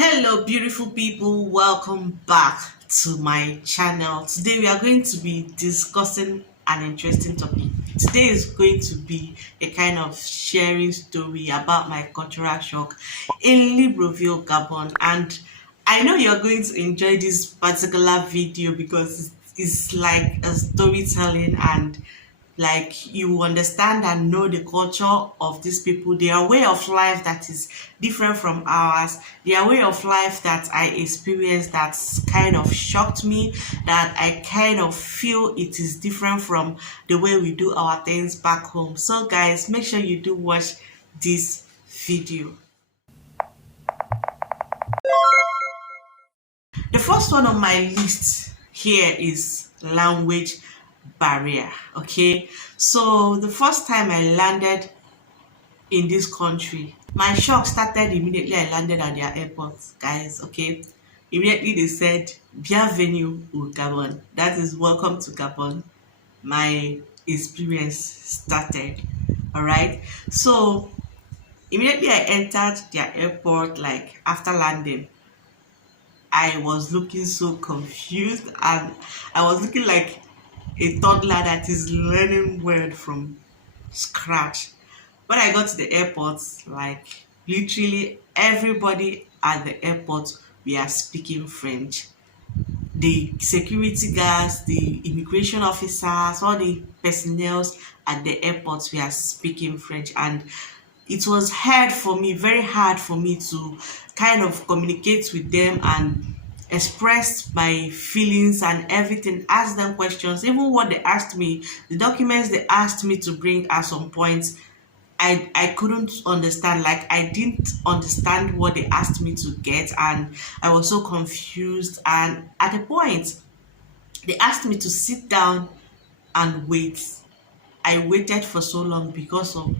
Hello, beautiful people. Welcome back to my channel. Today, we are going to be discussing an interesting topic. Today is going to be a kind of sharing story about my cultural shock in Libreville, Gabon. And I know you're going to enjoy this particular video because it's like a storytelling and like you understand and know the culture of these people, their way of life that is different from ours, their way of life that I experienced that kind of shocked me, that I kind of feel it is different from the way we do our things back home. So guys, make sure you do watch this video. The first one on my list here is language barrier. Okay, so the first time I landed in this country, my shock started immediately. I landed at their airport, guys. Okay, immediately they said bienvenue au Gabon, that is welcome to Gabon. My experience started. All right, so immediately I entered their airport, like after landing I was looking so confused and I was looking like a toddler that is learning word from scratch. When I got to the airport, like literally everybody at the airport we are speaking French. The security guards, the immigration officers, all the personnel at the airport we are speaking French, and it was hard for me, very hard for me to kind of communicate with them and express my feelings and everything, ask them questions, even what they asked me, the documents they asked me to bring at some point. I couldn't understand, like I didn't understand what they asked me to get, and I was so confused. And at a point they asked me to sit down and wait. I waited for so long because of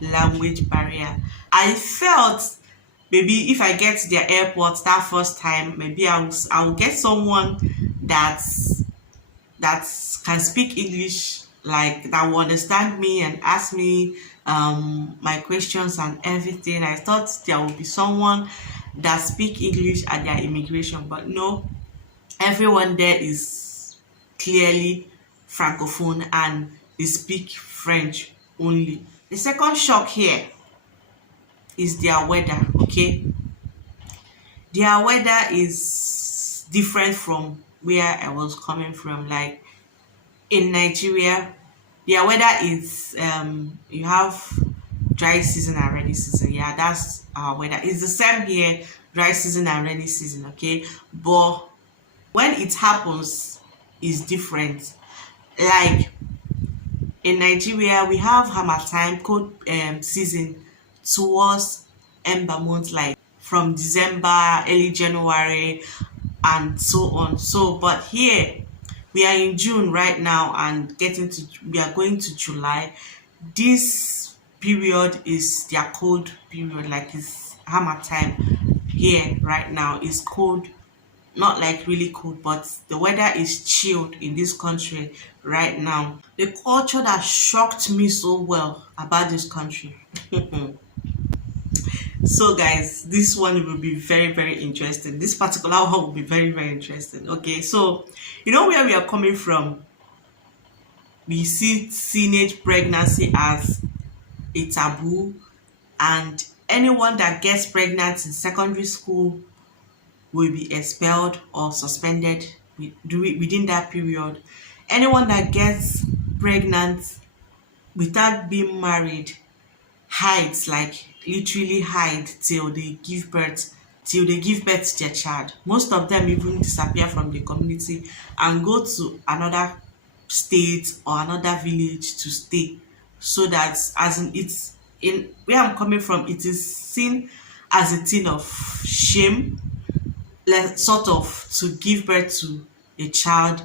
language barrier. I felt maybe if I get to their airport that first time, maybe I'll get someone that's that can speak English, like that will understand me and ask me my questions and everything. I thought there would be someone that speak English at their immigration, but no, everyone there is clearly francophone and they speak French only. The second shock here is their weather. Okay, their weather is different from where I was coming from. Like in Nigeria, their weather is you have dry season and rainy season. Yeah, that's our weather. It's the same here, dry season and rainy season. Okay, but when it happens, it's different. Like in Nigeria, we have Harmattan cold season towards ember months, like from December, early January, and so on. So, but here we are in June right now, and we are going to July. This period is their cold period, like it's Harmattan here right now. It's cold, not like really cold, but the weather is chilled in this country right now. The culture that shocked me so well about this country. So guys, this one will be very, very interesting. This particular one will be very, very interesting. Okay, so you know where we are coming from. We see teenage pregnancy as a taboo, and anyone that gets pregnant in secondary school will be expelled or suspended within that period. Anyone that gets pregnant without being married hides, like literally hide till they give birth to their child. Most of them even disappear from the community and go to another state or another village to stay, so that as in it's in where I'm coming from, it is seen as a thing of shame, like sort of to give birth to a child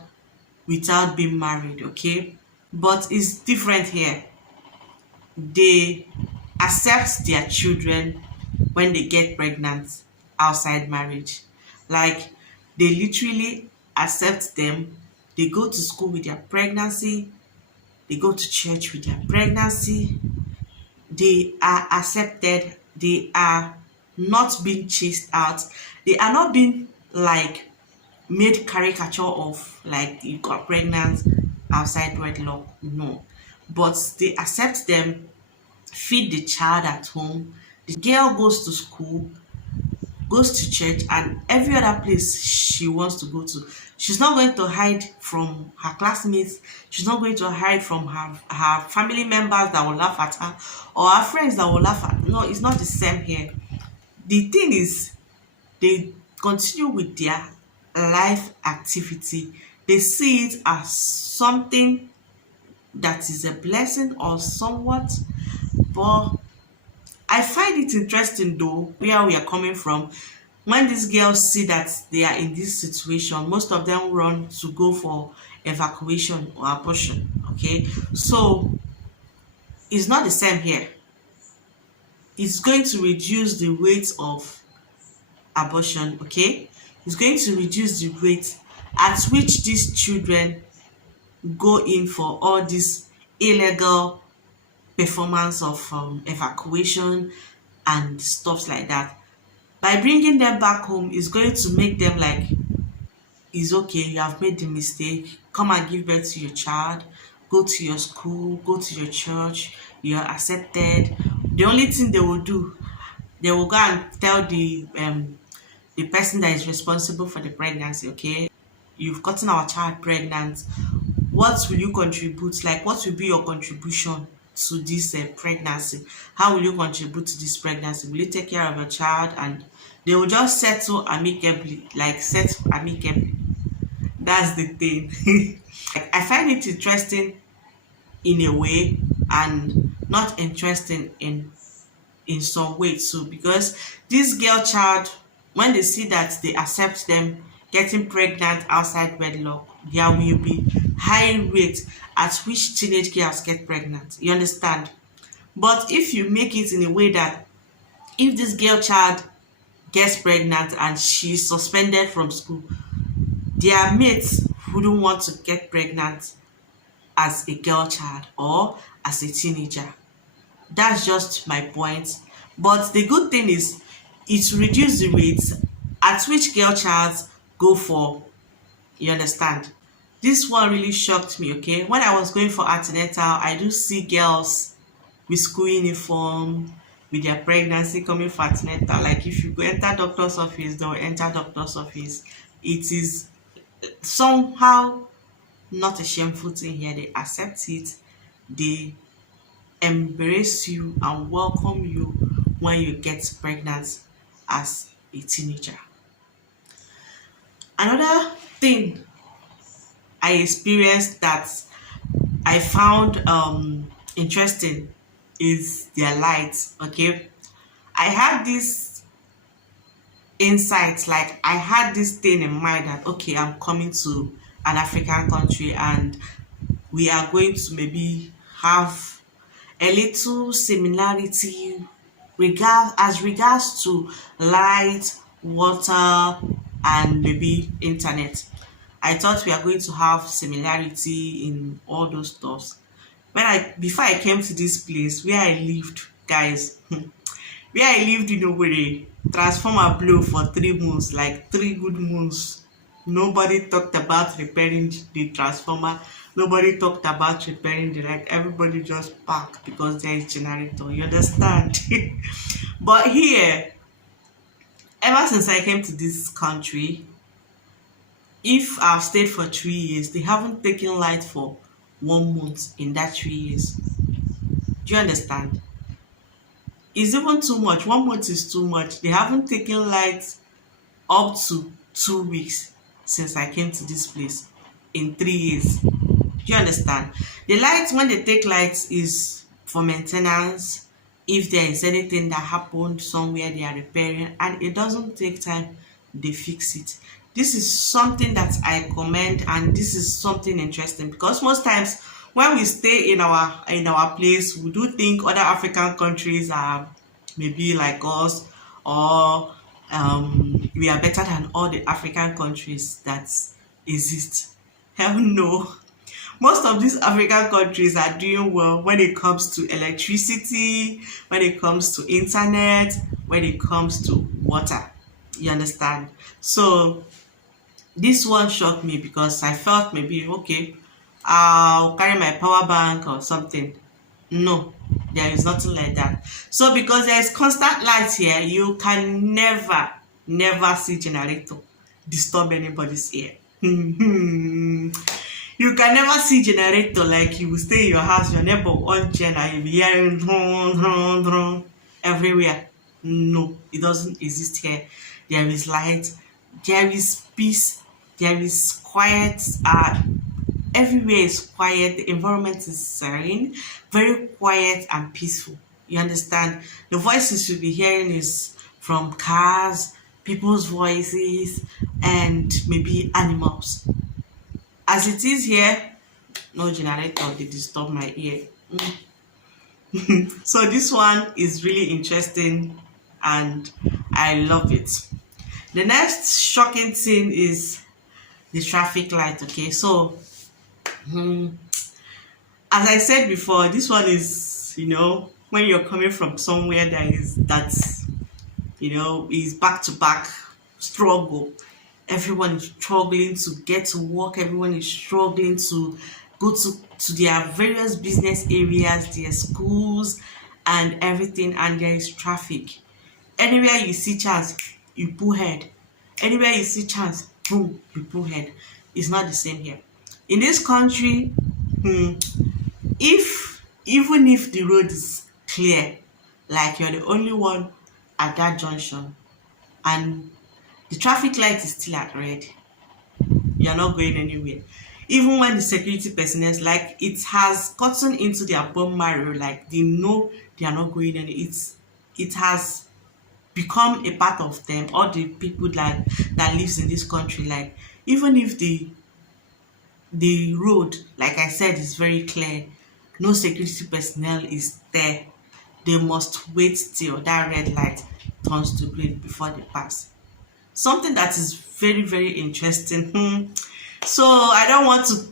without being married. Okay, but it's different here. They accept their children when they get pregnant outside marriage. Like they literally accept them. They go to school with their pregnancy, they go to church with their pregnancy, they are accepted, they are not being chased out. They are not being like made caricature of, like you got pregnant outside wedlock. No. But they accept them, feed the child at home. The girl goes to school, goes to church, and every other place she wants to go to. She's not going to hide from her classmates. She's not going to hide from her family members that will laugh at her, or her friends that will laugh at her. No, it's not the same here. The thing is, they continue with their life activity. They see it as something that is a blessing or somewhat. But I find it interesting though, where we are coming from. When these girls see that they are in this situation, most of them run to go for evacuation or abortion. Okay, so it's not the same here. It's going to reduce the rate of abortion. Okay, it's going to reduce the rate at which these children go in for all this illegal performance of evacuation and stuff like that. By bringing them back home, is going to make them like, it's okay, you have made the mistake, come and give birth to your child, go to your school, go to your church, you are accepted. The only thing they will do, they will go and tell the person that is responsible for the pregnancy, okay, you've gotten our child pregnant, what will you contribute, like what will be your contribution to this pregnancy? How will you contribute to this pregnancy? Will you take care of your child? And they will just settle amicably, like settle amicably. That's the thing. Like, I find it interesting in a way and not interesting in some way too, because this girl child, when they see that they accept them getting pregnant outside wedlock, there will be high rate at which teenage girls get pregnant. You understand? But if you make it in a way that if this girl child gets pregnant and she's suspended from school, their mates wouldn't want to get pregnant as a girl child or as a teenager. That's just my point. But the good thing is it reduces the rates at which girl childs go for. You understand? This one really shocked me, okay? When I was going for antenatal, I do see girls with school uniform, with their pregnancy coming for antenatal. Like if you go enter doctor's office, they'll enter doctor's office. It is somehow not a shameful thing here. They accept it. They embrace you and welcome you when you get pregnant as a teenager. Another thing I experienced that I found interesting is their lights. Okay, I had this insight, like I had this thing in mind that okay, I'm coming to an African country and we are going to maybe have a little similarity regards to light, water, and maybe internet. I thought we are going to have similarity in all those stuffs. Before I came to this place where I lived, guys, where I lived in Owerri, transformer blew for 3 months, like 3 good months. Nobody talked about repairing the transformer. Nobody talked about repairing the light. Everybody just parked because there is generator. You understand? But here, ever since I came to this country, if I've stayed for 3 years, they haven't taken light for 1 month in that 3 years. Do you understand? It's even too much. 1 month is too much. They haven't taken light up to 2 weeks since I came to this place in 3 years. Do you understand? The lights, when they take lights, is for maintenance. If there is anything that happened somewhere, they are repairing, and it doesn't take time, they fix it. This is something that I commend, and this is something interesting, because most times when we stay in our place, we do think other African countries are maybe like us, or we are better than all the African countries that exist. Hell no. Most of these African countries are doing well when it comes to electricity, when it comes to internet, when it comes to water. You understand? So this one shocked me because I felt maybe, okay, I'll carry my power bank or something. No, there is nothing like that. So because there is constant light here, you can never see generator disturb anybody's ear. You can never see generator like you will stay in your house, your neighbor on gen and you'll be hearing drum, drum, drum everywhere. No, it doesn't exist here. There is light, there is peace, there is quiet. Everywhere is quiet, the environment is serene, very quiet and peaceful. You understand? The voices you'll be hearing is from cars, people's voices, and maybe animals. As it is here, no generator, they disturb my ear. So this one is really interesting and I love it. The next shocking thing is the traffic light. Okay, so as I said before, this one is, when you're coming from somewhere that's is back to back struggle. Everyone is struggling to get to work, everyone is struggling to go to their various business areas, their schools and everything, and there is traffic. Anywhere you see chance, you pull head. Anywhere you see chance, boom, you pull head. It's not the same here. In this country, even if the road is clear, like you're the only one at that junction and the traffic light is still at red, you're not going anywhere. Even when the security personnel, like, it has gotten into their bone marrow, like they know they are not going anywhere. It has become a part of them, all the people that lives in this country. Like, even if the road, like I said, is very clear, no security personnel is there, they must wait till that red light turns to green before they pass. Something that is very, very interesting. So I don't want to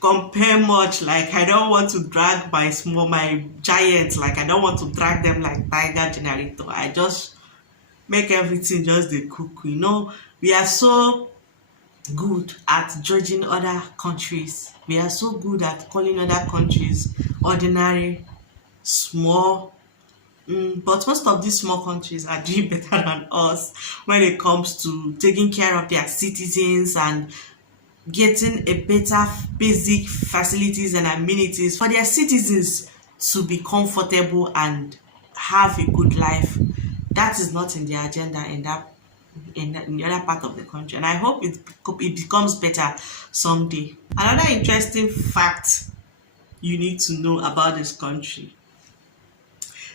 compare much, like I don't want to drag my giants, like I don't want to drag them like tiger generator. I just make everything just the cook. We are so good at judging other countries. We are so good at calling other countries ordinary, small. But most of these small countries are doing better than us when it comes to taking care of their citizens and getting a better basic facilities and amenities for their citizens to be comfortable and have a good life. That is not in their agenda in the other part of the country, and I hope it becomes better someday. Another interesting fact you need to know about this country.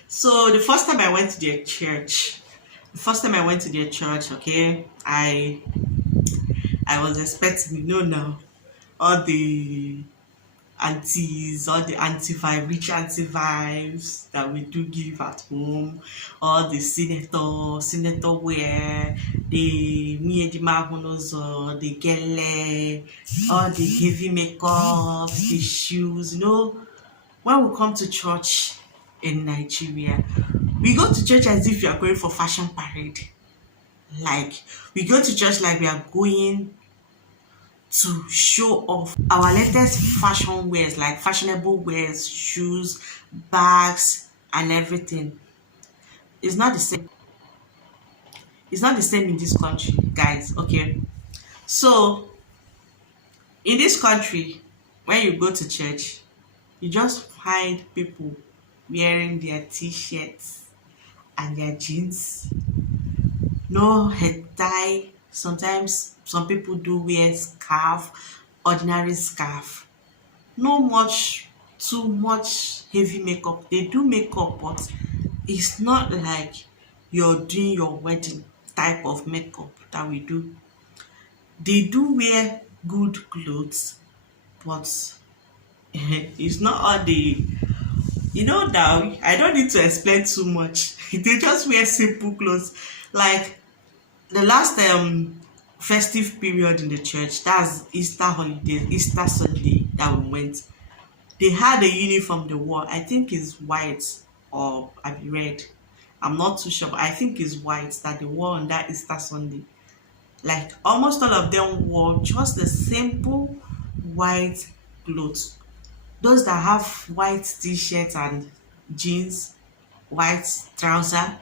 So the first time I went to their church, okay, I was expecting, now, all the aunties, all the rich auntie vibes that we do give at home, all the senator wear, the miedimahonozo, the gele, all the heavy makeup, the shoes. When we come to church in Nigeria, we go to church as if you are going for fashion parade. Like, we go to church like we are going to show off our latest fashion wears, like fashionable wears, shoes, bags and everything. It's not the same in this country, guys. Okay, so in this country, when you go to church, you just find people wearing their t-shirts and their jeans, no head tie. Sometimes some people do wear scarf, ordinary scarf. No too much heavy makeup. They do makeup, but it's not like you're doing your wedding type of makeup that we do. They do wear good clothes, but it's not all the that I don't need to explain too much. They just wear simple clothes. Like the last festive period in the church, that's Easter holiday, Easter Sunday. that we went, they had a uniform they wore. I think it's white or red. I'm not too sure, but I think it's white that they wore on that Easter Sunday. Like almost all of them wore just the simple white clothes. Those that have white t-shirts and jeans, white trouser,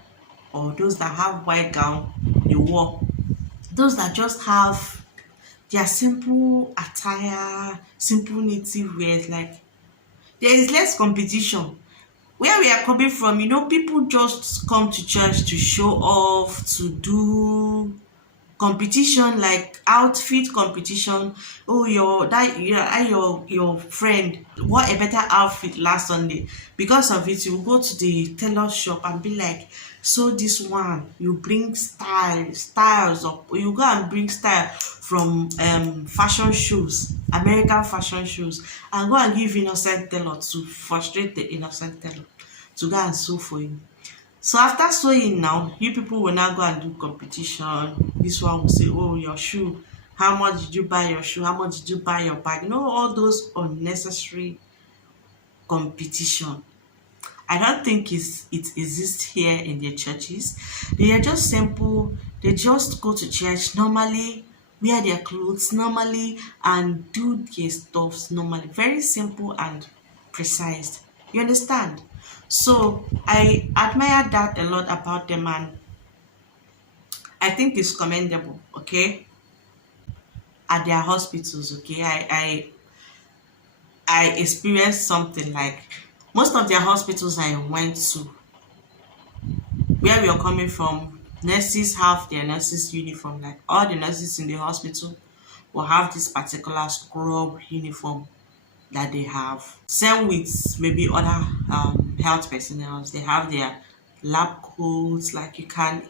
or those that have white gown, they wore. Those that just have their simple attire, simple native wears, like there is less competition. Where we are coming from, people just come to church to show off, to do competition, like outfit competition. Oh, your friend wore a better outfit last Sunday. Because of it, you go to the tailor shop and be like, so this one, you bring styles of, you go and bring style from fashion shows, American fashion shows, and go and give innocent tailor to frustrate the innocent tailor to go and sew for you. So after sewing now, you people will now go and do competition. This one will say, oh, your shoe, how much did you buy your shoe? How much did you buy your bag? All those unnecessary competition. I don't think it exists here in their churches. They are just simple. They just go to church normally, wear their clothes normally, and do their stuffs normally. Very simple and precise. You understand? So I admire that a lot about them, and I think it's commendable, okay? At their hospitals, okay? I experienced something like most of their hospitals I went to, where we are coming from, nurses have their nurses uniform. Like all the nurses in the hospital will have this particular scrub uniform that they have. Same with maybe other health personnel. They have their lab coats. Like you can,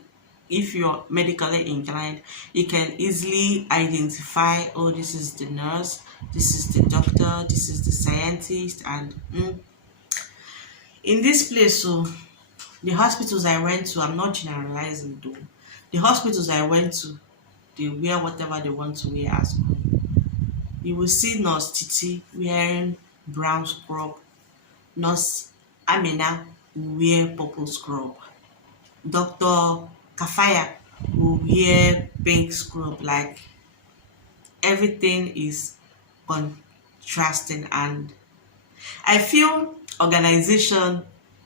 if you're medically inclined, you can easily identify, oh, this is the nurse, this is the doctor, this is the scientist, and in this place, so the hospitals I went to, I'm not generalizing though. The hospitals I went to, they wear whatever they want to wear as well. You will see Nurse Titi wearing brown scrub. Nurse Amina will wear purple scrub. Dr. Kafaya will wear pink scrub. Like everything is contrasting, and I feel organization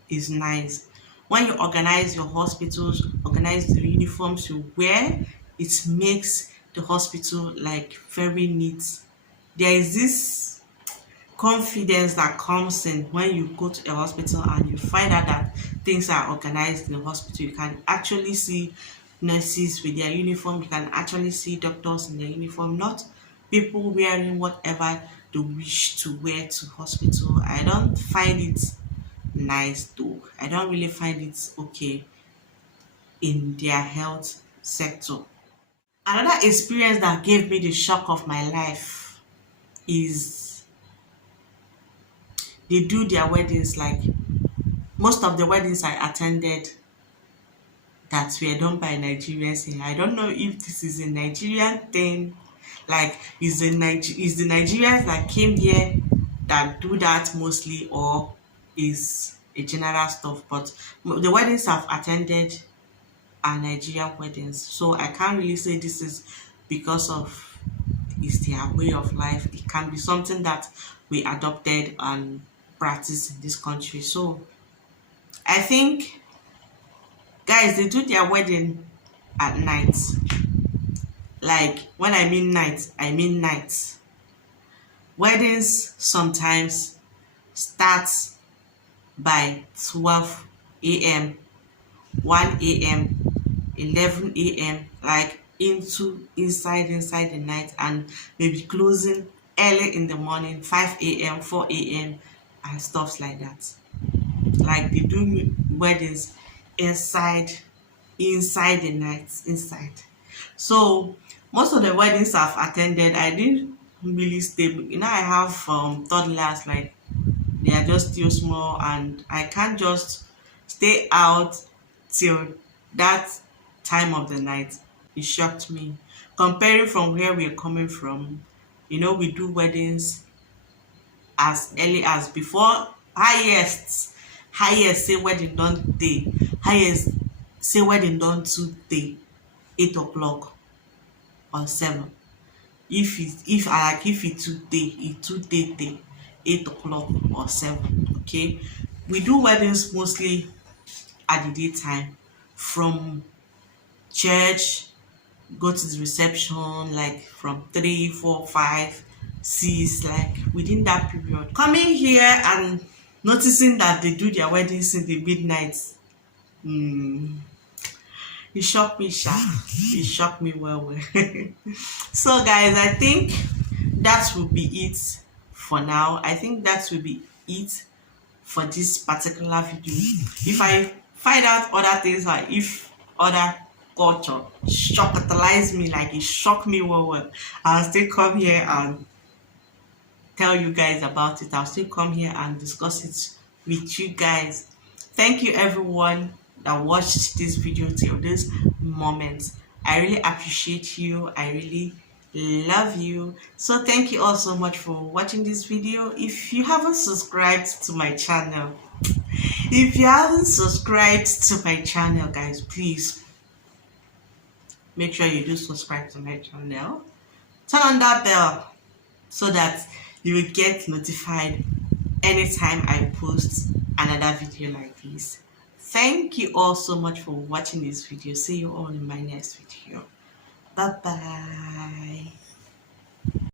is nice. When you organize your hospitals, organize the uniforms you wear, it makes the hospital like very neat. There is this confidence that comes in when you go to a hospital and you find out that things are organized in the hospital. You can actually see nurses with their uniform, you can actually see doctors in their uniform, not people wearing whatever they wish to wear to hospital. I don't find it nice though. I don't really find it okay in their health sector. Another experience that gave me the shock of my life is they do their weddings. Like most of the weddings I attended that were done by Nigerians here. I don't know if this is a Nigerian thing. Like is the Nigerians that came here that do that mostly, or is a general stuff. But the weddings I've attended are Nigerian weddings, so I can't really say this is because of it's their way of life. It can be something that we adopted and practice in this country. So I think, guys, they do their wedding at night. Like when I mean night, I mean night. Weddings sometimes start by 12 a.m., 1 a.m., 11 a.m., like inside the night, and maybe closing early in the morning, 5 a.m., 4 a.m., and stuff like that. Like they do weddings inside the night, inside. So most of the weddings I've attended, I didn't really stay. I have toddlers, like they are just still small, and I can't just stay out till that time of the night. It shocked me. Comparing from where we're coming from, we do weddings as early as before. Highest say wedding done day. Highest say wedding done today, 8 o'clock or 7. If it today, 8 o'clock or 7. Okay, we do weddings mostly at the daytime, from church, go to the reception, like from 3, 4, 5, 6, like within that period. Coming here and noticing that they do their weddings in the midnight, it shocked me, sha. It shocked me well. So guys, I think that will be it for now. I think that will be it for this particular video. If I find out other things, like if other culture shockatalize me, like it shocked me well, I'll still come here and tell you guys about it. I'll still come here and discuss it with you guys. Thank you everyone that watched this video till this moment. I really appreciate you. I really love you. So thank you all so much for watching this video. If you haven't subscribed to my channel, guys, please make sure you do subscribe to my channel. Turn on that bell so that you will get notified anytime I post another video like this. Thank you all so much for watching this video. See you all in my next video. Bye bye.